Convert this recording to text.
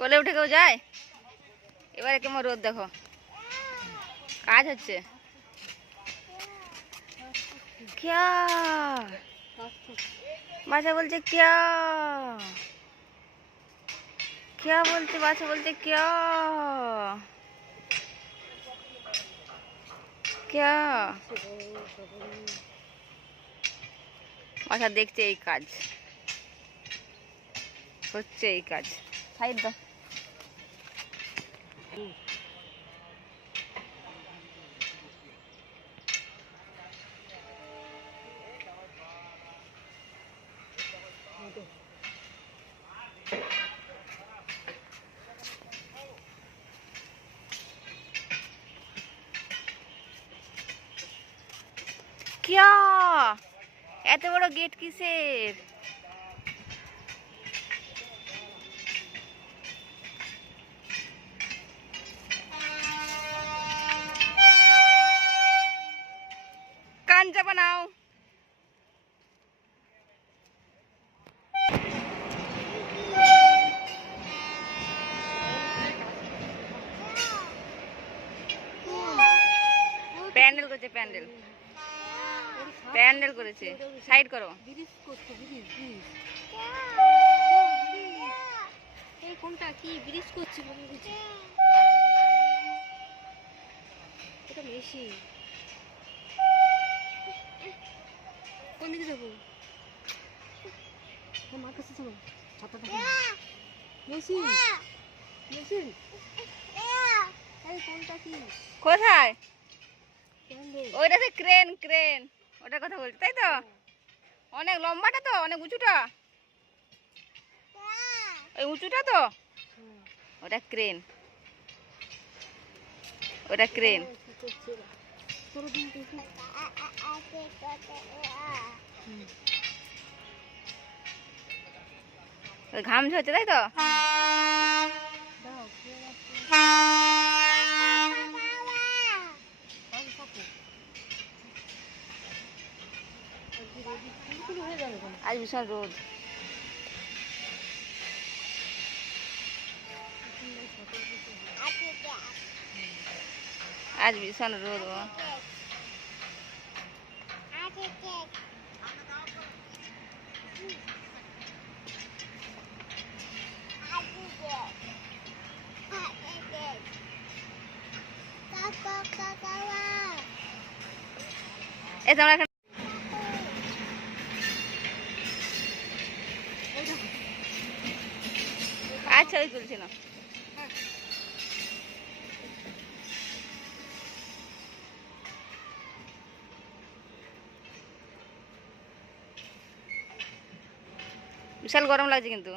কোলে উঠে কেউ যায়? এবারে কেমন রোদ দেখো, কাজ হচ্ছে। क्या বাচ্চা বলছে क्या क्या বলতে, বাচ্চা বলতে क्या क्या বাচ্চা দেখছে এই কাজ হচ্ছে, এই কাজ সাইড দাও। क्या এত বড় গেট কিসের? কাঞ্চা বানাও। প্যান্ডেল করেছে, প্যান্ডেল প্যান্ডেল করেছে, সাইড করো। এই কোনটা কি ব্রিজ করছে মনে হচ্ছে? এটা মেশি। কোন দিকে যাবো? মার কাছে চলো, ছাতাটা মেশি মেশি। এই কোনটা কি? কোথায়? ওইটাতে ক্রেন, ক্রেন ওটার কথা বলছি, তাই তো? অনেক লম্বাটা তো, অনেক উঁচুটা, ওই উঁচুটা তো, ওটা ক্রেন, ওটা ক্রেন। ঘাম ঝরছে, তাই তো? আজ ভীষণ রোদ, আজ ভীষণ রোদ। এই তোমরা এখানে আচ্ছা ওই তুলছি না। বিশাল গরম লাগছে কিন্তু।